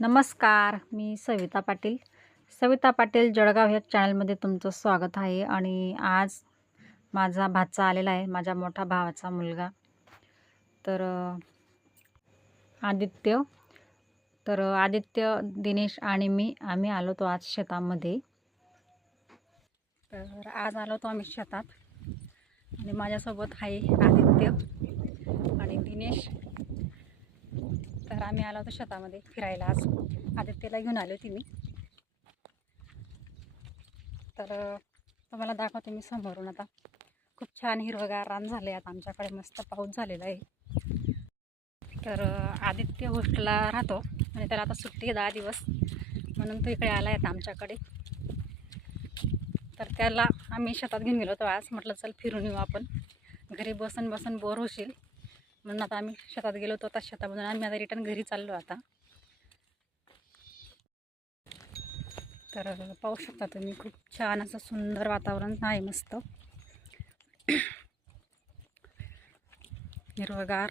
नमस्कार मी सविता पाटील. सविता पाटील जळगाव ह्या चॅनलमध्ये तुमचं स्वागत आहे आणि आज माझा भाचा आलेला आहे माझ्या मोठा भावाचा मुलगा. तर आदित्य तर आदित्य दिनेश आणि मी आम्ही आलो तो आज शेतामध्ये. तर आज आलो तो आम्ही शेतात. आणि माझ्यासोबत आहे आदित्य आणि दिनेश. आम्ही आलो होतो शेतामध्ये फिरायला आज. आदित्यला घेऊन आले होते मी. तर तुम्हाला दाखवते मी समोरून आता. खूप छान हिरवगार रान झाले आता आमच्याकडे. मस्त पाऊस झालेला आहे. तर आदित्य हॉस्टेलला राहतो. आणि त्याला आता सुट्टी आहे दहा दिवस. म्हणून तो इकडे आला आहे आता आमच्याकडे. तर त्याला आम्ही शेतात घेऊन गेलो होतो आज. म्हटलं चल फिरून येऊ आपण. घरी बसून बसून बोर होशील. म्हणून आता आम्ही शेतात गेलो होतो आता शेतामधून आम्ही आता रिटर्न घरी चाललो आता. तर पाहू शकता तुम्ही खूप छान असं सुंदर वातावरण आहे मस्त. हिरवगार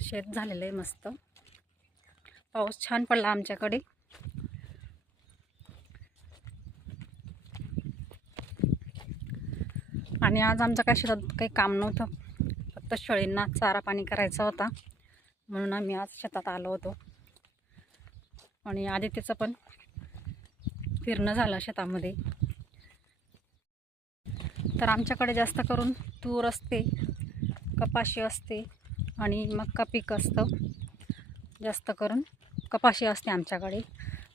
शेत झालेलं आहे मस्त. पाऊस छान पडला आमच्याकडे. आणि आज आमचं काय शेतात काही काम नव्हतं. फक्त शेळींना चारा पाणी करायचा होता. म्हणून आम्ही आज शेतात आलो होतो. आणि आदित्यचं पण फिरणं झालं शेतामध्ये. तर आमच्याकडे जास्त करून तूर असते कपाशी असते आणि मक्का पीक असतं. जास्त करून कपाशी असते आमच्याकडे.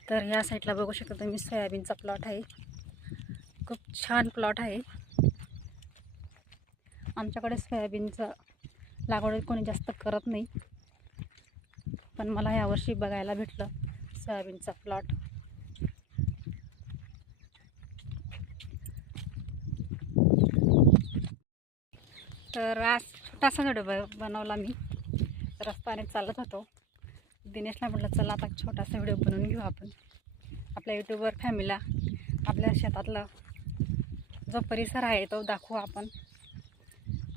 तर ह्या साईडला बघू शकता तुम्ही सोयाबीनचा प्लॉट आहे. खूप छान प्लॉट आहे. आमच्याकडे सोयाबीनचं लागवड कोणी जास्त करत नाही. पण मला यावर्षी बघायला भेटलं सोयाबीनचा प्लॉट तर आज छोटासा व्हिडिओ ब बनवला मी. रस्त्याने चालत होतो. दिनेशला म्हटलं चला आता छोटासा व्हिडिओ बनवून घेऊ आपण. आपल्या यूट्यूबवर फॅमिलीला आपल्या शेतातला जो परिसर आहे तो दाखवू आपण.